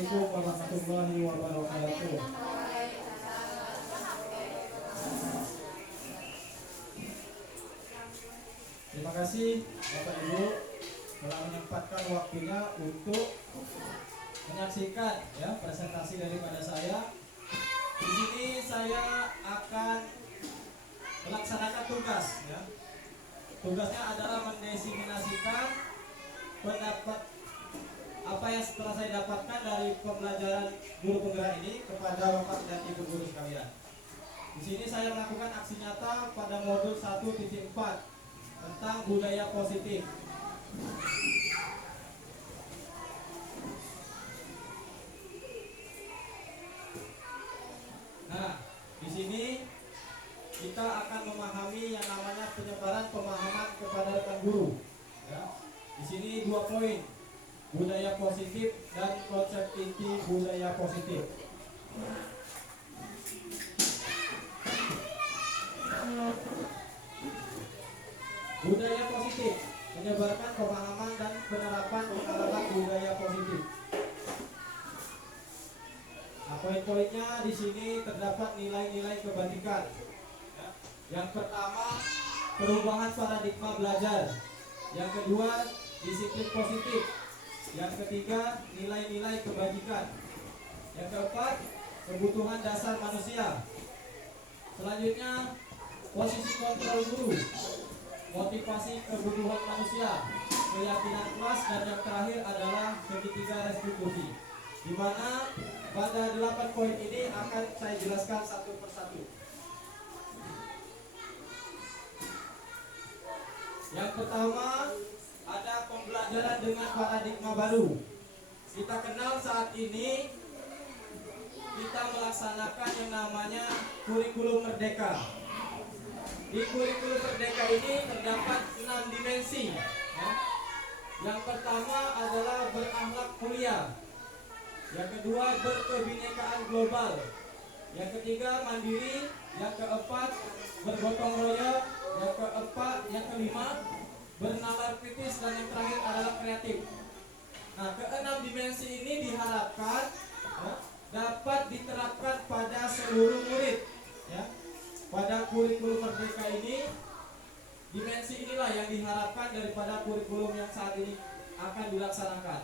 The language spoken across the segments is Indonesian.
Assalamualaikum warahmatullahi wabarakatuh. Terima kasih Bapak Ibu telah menyempatkan waktunya untuk menyaksikan ya presentasi daripada saya. Di sini saya akan melaksanakan tugas ya. Tugasnya adalah mendesiminasikan pendapat apa yang setelah saya dapatkan dari pembelajaran guru penggerak ini kepada Bapak dan Ibu guru sekalian. Di sini saya melakukan aksi nyata pada modul 1.4 tentang budaya positif. Nah, di sini kita akan memahami yang namanya penyebaran pemahaman kepada rekan guru. Ya. Di sini 2 poin, budaya positif dan konsep inti budaya positif. Budaya positif menyebarkan pemahaman dan penerapan pengalaman budaya positif. Nah, poin-poinnya di sini terdapat nilai-nilai kebajikan. Ya. Yang pertama, perubahan paradigma belajar. Yang kedua, disiplin positif. Yang ketiga, nilai-nilai kebajikan. Yang keempat, kebutuhan dasar manusia. Selanjutnya, posisi kontrol guru, motivasi kebutuhan manusia, keyakinan kelas, dan yang terakhir adalah segitiga restitusi. Di mana pada 8 poin ini akan saya jelaskan satu persatu. Yang pertama, ada pembelajaran dengan paradigma baru. Kita kenal saat ini kita melaksanakan yang namanya kurikulum merdeka. Di kurikulum merdeka ini terdapat 6 dimensi. Ya. Yang pertama adalah berakhlak mulia. Yang kedua, berkebinekaan global. Yang ketiga, mandiri. Yang keempat, bergotong royong. Yang kelima, bernalar kritis. Dan yang terakhir adalah kreatif. Nah, ke-6 dimensi ini diharapkan ya, dapat diterapkan pada seluruh murid. Ya. Pada kurikulum merdeka ini, dimensi inilah yang diharapkan daripada kurikulum yang saat ini akan dilaksanakan.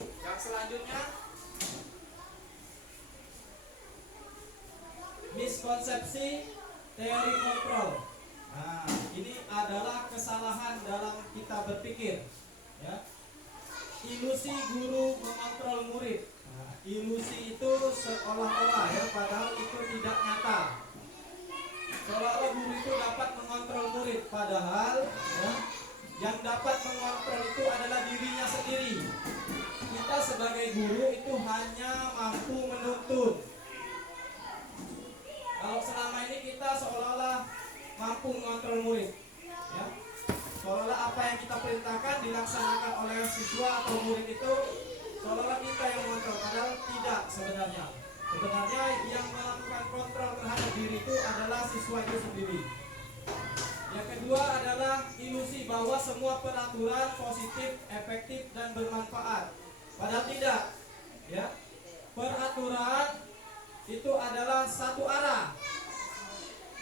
Yang selanjutnya, miskonsepsi teori kontrol. Nah, ini adalah kesalahan dalam kita berpikir. Ya. Ilusi guru mengontrol murid. Nah, ilusi itu seolah-olah ya, padahal itu tidak nyata. Seolah-olah guru itu dapat mengontrol murid, padahal ya, yang dapat mengontrol itu adalah dirinya sendiri. Kita sebagai guru itu hanya mampu menuntun. Kalau selama ini kita seolah-olah mampu mengontrol murid, ya, seolah-olah apa yang kita perintahkan dilaksanakan oleh siswa atau murid itu seolah-olah kita yang mengontrol, padahal tidak sebenarnya. Sebenarnya yang melakukan kontrol terhadap diri itu adalah siswa itu sendiri. Yang kedua adalah ilusi bahwa semua peraturan positif, efektif, dan bermanfaat. Padahal tidak. Ya. Peraturan itu adalah satu arah.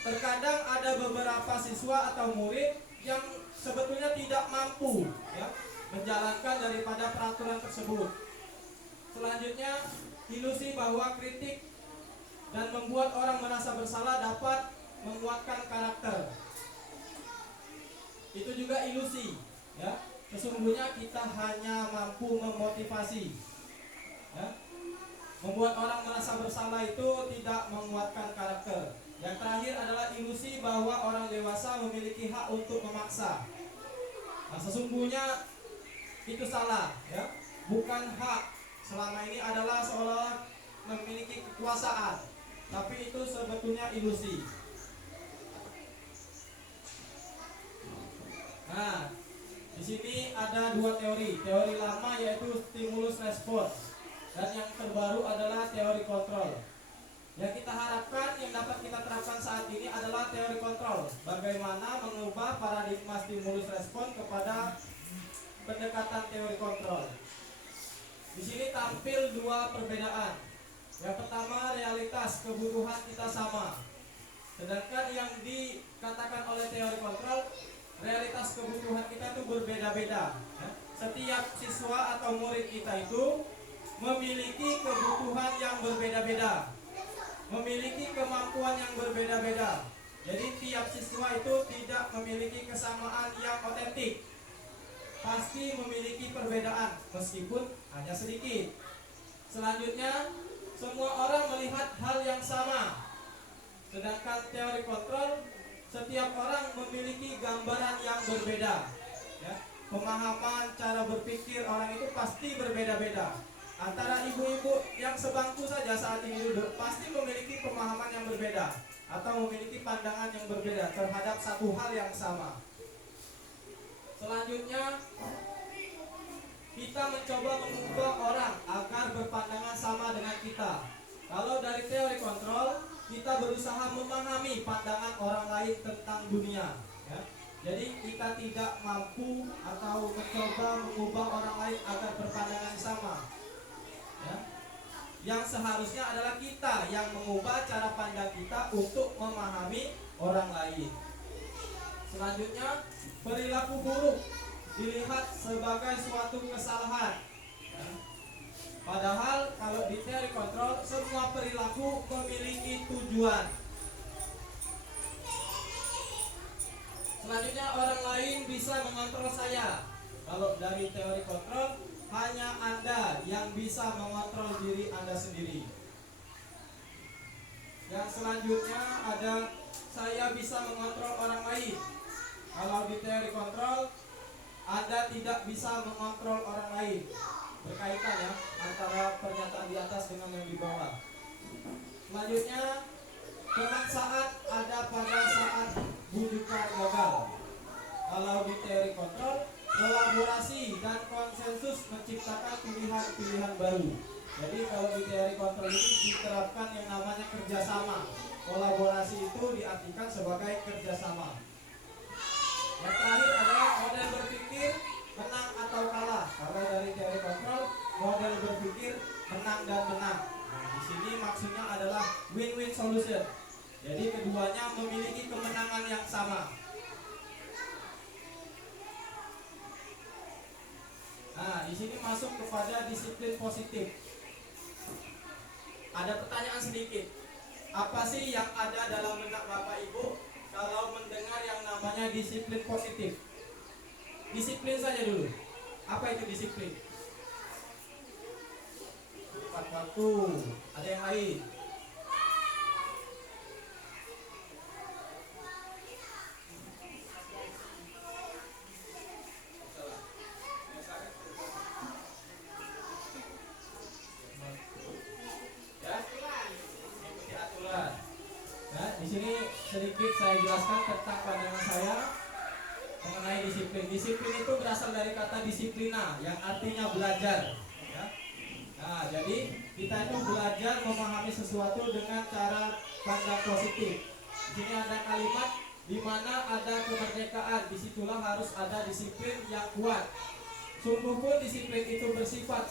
Terkadang ada beberapa siswa atau murid yang sebetulnya tidak mampu ya, menjalankan daripada peraturan tersebut. Selanjutnya, ilusi bahwa kritik dan membuat orang merasa bersalah dapat menguatkan karakter. Itu juga ilusi, ya. Sesungguhnya kita hanya mampu memotivasi, ya. Membuat orang merasa bersalah itu tidak menguatkan karakter. Yang terakhir adalah ilusi bahwa orang dewasa memiliki hak untuk memaksa. Nah, sesungguhnya itu salah, ya. Bukan hak. Selama ini adalah seolah memiliki kekuasaan, tapi itu sebetulnya ilusi. Nah, di sini ada 2 teori. Teori lama yaitu stimulus respons, dan yang terbaru adalah teori kontrol. Yang kita harapkan yang dapat kita terapkan saat ini adalah teori kontrol. Bagaimana mengubah paradigma stimulus respons kepada pendekatan teori kontrol. Di sini tampil dua perbedaan. Yang pertama, realitas kebutuhan kita sama. Sedangkan yang dikatakan oleh teori kontrol, realitas kebutuhan kita itu berbeda-beda. Ya. Setiap siswa atau murid kita itu memiliki kebutuhan yang berbeda-beda, memiliki kemampuan yang berbeda-beda. Jadi tiap siswa itu tidak memiliki kesamaan yang otentik, pasti memiliki perbedaan meskipun hanya sedikit. Selanjutnya, semua orang melihat hal yang sama. Sedangkan teori kontrol, setiap orang memiliki gambaran yang berbeda. Ya. Pemahaman, cara berpikir orang itu pasti berbeda-beda. Antara ibu-ibu yang sebangku saja saat ini duduk pasti memiliki pemahaman yang berbeda atau memiliki pandangan yang berbeda terhadap satu hal yang sama. Selanjutnya, kita mencoba mengubah orang agar berpandangan sama dengan kita. Kalau dari teori kontrol, kita berusaha memahami pandangan orang lain tentang dunia. Ya. Jadi kita tidak mampu atau mencoba mengubah orang lain agar berpandangan sama. Ya. Yang seharusnya adalah kita yang mengubah cara pandang kita untuk memahami orang lain. Selanjutnya, perilaku buruk dilihat sebagai suatu kesalahan. Ya. Padahal kalau di teori kontrol, semua perilaku memiliki tujuan. Selanjutnya, orang lain bisa mengontrol saya. Kalau dari teori kontrol, hanya Anda yang bisa mengontrol diri Anda sendiri. Yang selanjutnya ada saya bisa mengontrol orang lain. Kalau di teori kontrol, Anda tidak bisa mengontrol orang lain. Berkaitan ya antara pernyataan di atas dengan yang di bawah. Selanjutnya, kemaksaan ada pada saat bujukan gagal. Kalau di teori kontrol, kolaborasi dan konsensus menciptakan pilihan-pilihan baru. Jadi kalau di teori kontrol ini diterapkan yang namanya kerjasama. Kolaborasi itu diartikan sebagai kerjasama. Yang terakhir adalah model berpikir menang atau kalah. Kalau dari teori kontrol, model berpikir menang dan menang. Nah, di sini maksudnya adalah win-win solution. Jadi keduanya memiliki kemenangan yang sama. Nah, di sini masuk kepada disiplin positif. Ada pertanyaan sedikit. Apa sih yang ada dalam benak Bapak Ibu kalau mendengar yang namanya disiplin positif? Disiplin saja dulu. Apa itu disiplin? Tepat waktu. Ada yang lain? Sedikit saya jelaskan tentang pandangan saya mengenai disiplin. Disiplin itu berasal dari kata disiplina yang artinya belajar. Ya. Nah, jadi kita itu belajar memahami sesuatu dengan cara pandang positif. Di sini ada kalimat di mana ada kemerdekaan, disitulah harus ada disiplin yang kuat. Sungguh pun disiplin itu bersifat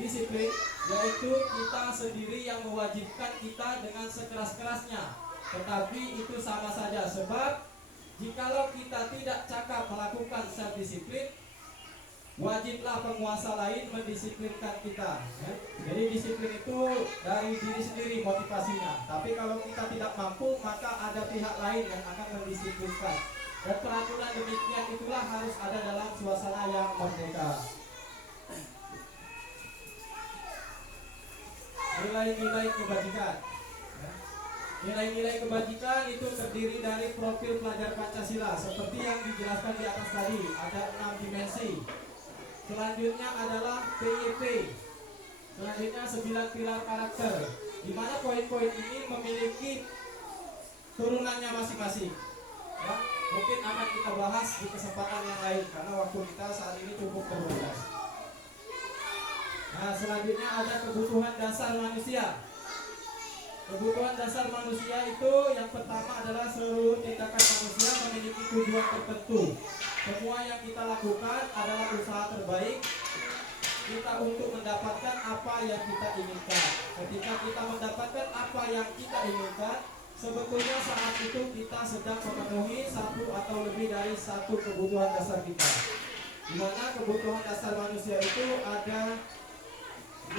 disiplin, yaitu kita sendiri yang mewajibkan kita dengan sekeras-kerasnya. Tetapi itu sama saja, sebab jikalau kita tidak cakap melakukan self-disiplin, wajiblah penguasa lain mendisiplinkan kita. Ya. Jadi disiplin itu dari diri sendiri motivasinya. Tapi kalau kita tidak mampu, maka ada pihak lain yang akan mendisiplinkan. Dan peraturan demikian itulah harus ada dalam suasana yang merdeka. Nilai-nilai kebajikan. Nilai-nilai kebajikan itu terdiri dari profil pelajar Pancasila seperti yang dijelaskan di atas tadi. Ada 6 dimensi. Selanjutnya adalah PYP. Selanjutnya 9 pilar karakter, di mana poin-poin ini memiliki turunannya masing-masing. Ya, mungkin akan kita bahas di kesempatan yang lain karena waktu kita saat ini cukup terbatas. Nah, selanjutnya ada kebutuhan dasar manusia. Kebutuhan dasar manusia itu yang pertama adalah seluruh tindakan manusia memiliki tujuan tertentu. Semua yang kita lakukan adalah usaha terbaik kita untuk mendapatkan apa yang kita inginkan. Ketika kita mendapatkan apa yang kita inginkan, sebetulnya saat itu kita sedang memenuhi satu atau lebih dari satu kebutuhan dasar kita. Di mana kebutuhan dasar manusia itu ada 5.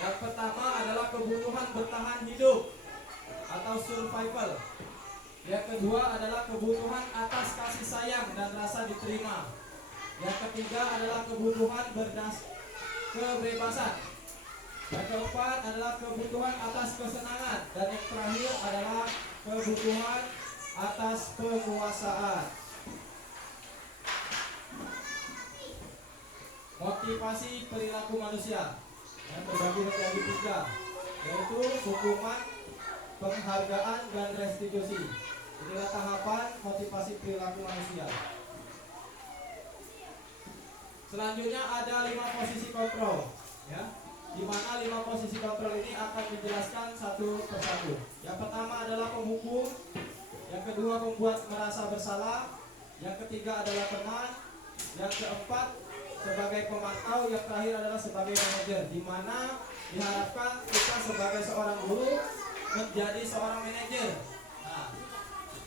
Yang pertama adalah kebutuhan bertahan hidup atau survival. Yang kedua adalah kebutuhan atas kasih sayang dan rasa diterima. Yang ketiga adalah kebutuhan kebebasan. Yang keempat adalah kebutuhan atas kesenangan. Dan yang terakhir adalah kebutuhan atas penguasaan. Motivasi perilaku manusia yang terbagi menjadi 3, yaitu hukuman, penghargaan, dan restitusi. Inilah tahapan motivasi perilaku manusia. Selanjutnya ada 5 posisi kontrol, ya, di mana 5 posisi kontrol ini akan menjelaskan satu persatu. Yang pertama adalah penghukum, yang kedua membuat merasa bersalah, yang ketiga adalah teman, yang keempat sebagai pemantau, yang terakhir adalah sebagai manajer, di mana diharapkan kita sebagai seorang guru menjadi seorang manajer. Nah,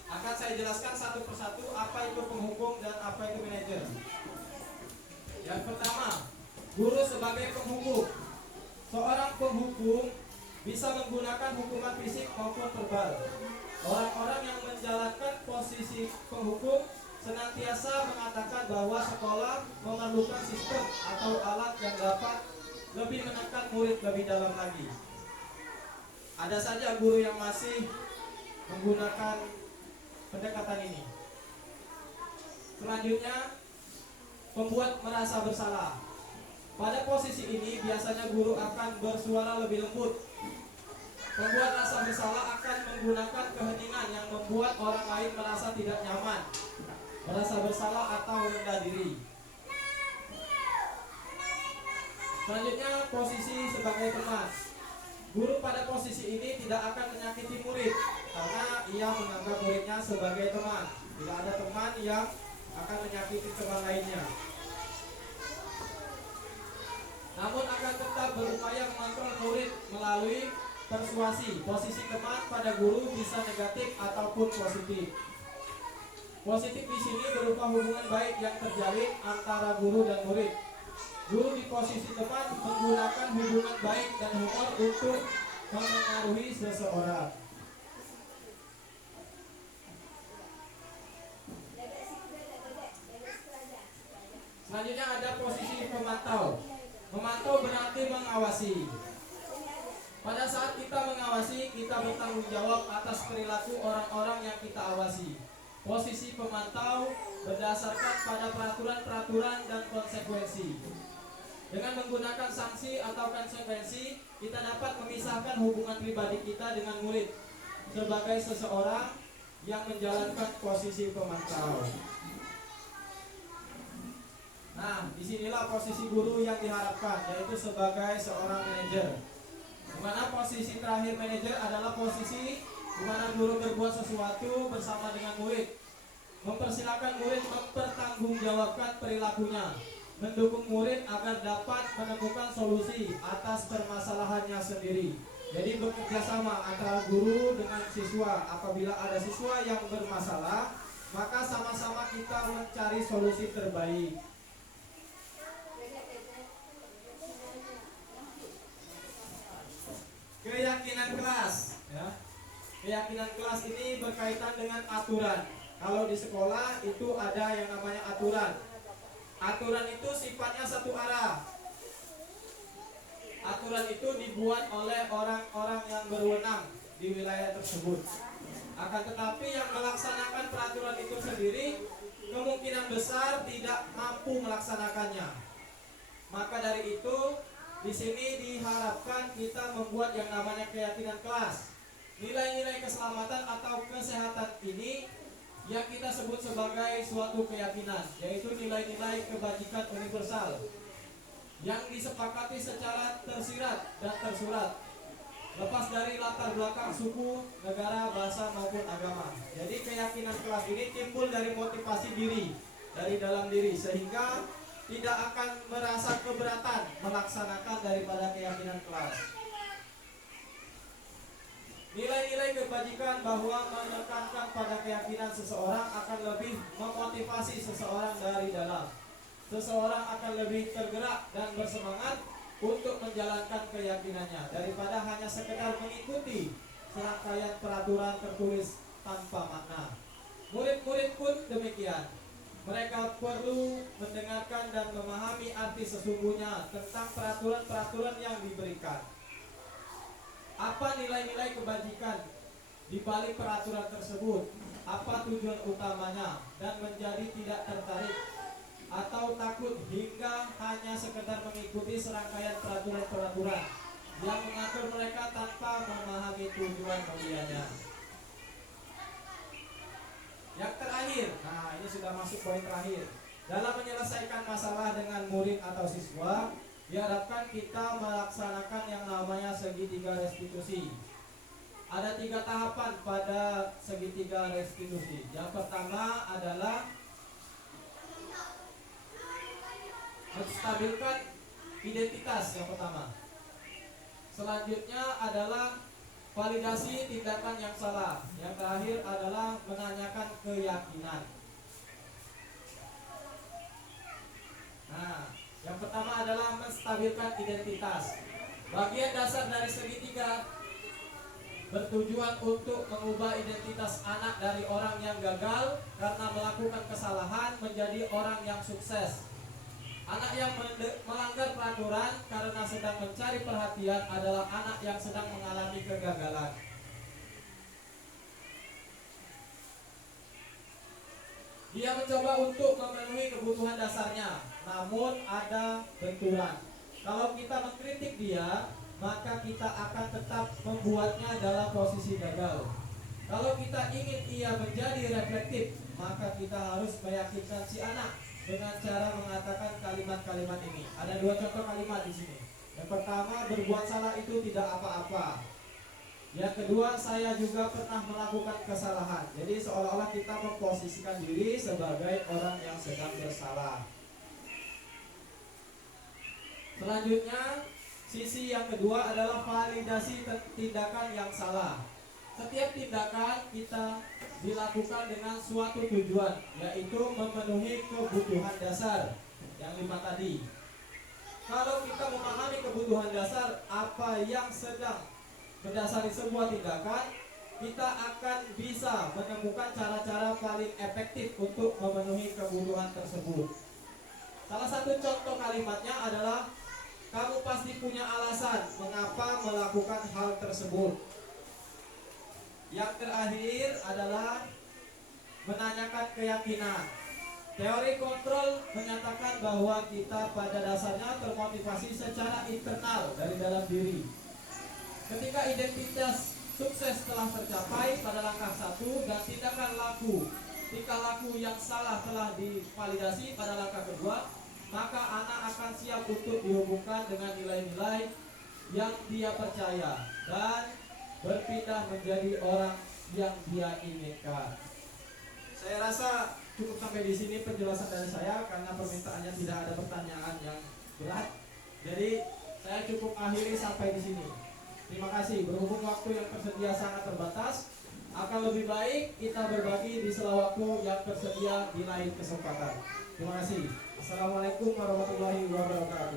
akan saya jelaskan satu persatu apa itu penghukum dan apa itu manajer. Yang pertama, guru sebagai penghukum. Seorang penghukum bisa menggunakan hukuman fisik maupun verbal. Orang-orang yang menjalankan posisi penghukum senantiasa mengatakan bahwa sekolah memerlukan sistem atau alat yang dapat lebih menekan murid lebih dalam lagi. Ada saja guru yang masih menggunakan pendekatan ini. Selanjutnya, membuat merasa bersalah. Pada posisi ini biasanya guru akan bersuara lebih lembut. Membuat rasa bersalah akan menggunakan keheningan yang membuat orang lain merasa tidak nyaman, merasa bersalah atau rendah diri. Selanjutnya, posisi sebagai teman. Guru pada posisi ini tidak akan menyakiti murid karena ia menganggap muridnya sebagai teman. Tidak ada teman yang akan menyakiti teman lainnya. Namun akan tetap berupaya mengontrol murid melalui persuasi. Posisi teman pada guru bisa negatif ataupun positif. Positif di sini berupa hubungan baik yang terjalin antara guru dan murid. Guru di posisi teman menggunakan hubungan baik dan humor untuk memengaruhi seseorang. Selanjutnya ada posisi pemantau. Memantau berarti mengawasi. Pada saat kita mengawasi, kita bertanggung jawab atas perilaku orang-orang yang kita awasi. Posisi pemantau berdasarkan pada peraturan-peraturan dan konsekuensi. Dengan menggunakan sanksi atau konsekuensi, kita dapat memisahkan hubungan pribadi kita dengan murid sebagai seseorang yang menjalankan posisi pemantau. Nah, disinilah posisi guru yang diharapkan, yaitu sebagai seorang manajer. Di mana posisi terakhir manajer adalah posisi di mana guru berbuat sesuatu bersama dengan murid, mempersilahkan murid mempertanggungjawabkan perilakunya, mendukung murid agar dapat menemukan solusi atas permasalahannya sendiri. Jadi bekerja sama antara guru dengan siswa. Apabila ada siswa yang bermasalah, maka sama-sama kita mencari solusi terbaik. Keyakinan kelas, ya. Keyakinan kelas ini berkaitan dengan aturan. Kalau di sekolah itu ada yang namanya aturan. Aturan itu sifatnya satu arah. Aturan itu dibuat oleh orang-orang yang berwenang di wilayah tersebut. Akan tetapi yang melaksanakan peraturan itu sendiri kemungkinan besar tidak mampu melaksanakannya. Maka dari itu di sini diharapkan kita membuat yang namanya keyakinan kelas. Nilai-nilai keselamatan atau kesehatan ini yang kita sebut sebagai suatu keyakinan, yaitu nilai-nilai kebajikan universal yang disepakati secara tersirat dan tersurat, lepas dari latar belakang suku, negara, bahasa maupun agama. Jadi keyakinan kelas ini timbul dari motivasi diri, dari dalam diri, sehingga tidak akan merasa keberatan melaksanakan daripada keyakinan kelas. Nilai-nilai kebajikan bahwa menekankan pada keyakinan seseorang akan lebih memotivasi seseorang dari dalam. Seseorang akan lebih tergerak dan bersemangat untuk menjalankan keyakinannya daripada hanya sekedar mengikuti serangkaian peraturan tertulis tanpa makna. Murid-murid pun demikian. Mereka perlu mendengarkan dan memahami arti sesungguhnya tentang peraturan-peraturan yang diberikan. Apa nilai-nilai kebajikan di balik peraturan tersebut? Apa tujuan utamanya? Dan menjadi tidak tertarik atau takut hingga hanya sekedar mengikuti serangkaian peraturan-peraturan yang mengatur mereka tanpa memahami tujuan mulianya. Yang terakhir, nah ini sudah masuk poin terakhir. Dalam menyelesaikan masalah dengan murid atau siswa, diharapkan kita melaksanakan yang namanya segitiga restitusi. Ada 3 tahapan pada segitiga restitusi. Yang pertama adalah menstabilkan identitas yang pertama. Selanjutnya adalah validasi tindakan yang salah. Yang terakhir adalah menanyakan keyakinan. Nah, yang pertama adalah menstabilkan identitas. Bagian dasar dari segitiga bertujuan untuk mengubah identitas anak dari orang yang gagal karena melakukan kesalahan menjadi orang yang sukses. Anak yang melanggar peraturan karena sedang mencari perhatian adalah anak yang sedang mengalami kegagalan. Dia mencoba untuk memenuhi kebutuhan dasarnya, namun ada benturan. Kalau kita mengkritik dia, maka kita akan tetap membuatnya dalam posisi gagal. Kalau kita ingin ia menjadi reflektif, maka kita harus meyakinkan si anak dengan cara mengatakan kalimat-kalimat ini. Ada 2 contoh kalimat di sini. Yang pertama, berbuat salah itu tidak apa-apa. Yang kedua, saya juga pernah melakukan kesalahan. Jadi seolah-olah kita memposisikan diri sebagai orang yang sedang bersalah. Selanjutnya, sisi yang kedua adalah validasi tindakan yang salah. Setiap tindakan kita dilakukan dengan suatu tujuan, yaitu memenuhi kebutuhan dasar yang 5 tadi. Kalau kita memahami kebutuhan dasar apa yang sedang mendasari sebuah tindakan, kita akan bisa menemukan cara-cara paling efektif untuk memenuhi kebutuhan tersebut. Salah satu contoh kalimatnya adalah, kamu pasti punya alasan mengapa melakukan hal tersebut. Yang terakhir adalah menanyakan keyakinan. Teori kontrol menyatakan bahwa kita pada dasarnya termotivasi secara internal dari dalam diri. Ketika identitas sukses telah tercapai pada langkah 1 dan tindakan tingkah laku yang salah telah divalidasi pada langkah kedua, maka anak akan siap untuk dihubungkan dengan nilai-nilai yang dia percaya dan berpindah menjadi orang yang dia inginkan. Saya rasa cukup sampai di sini penjelasan dari saya karena permintaannya tidak ada pertanyaan yang berat. Jadi saya cukup akhiri sampai di sini. Terima kasih. Berhubung waktu yang tersedia sangat terbatas, akan lebih baik kita berbagi di sela waktu yang tersedia di lain kesempatan. Terima kasih. Assalamualaikum warahmatullahi wabarakatuh.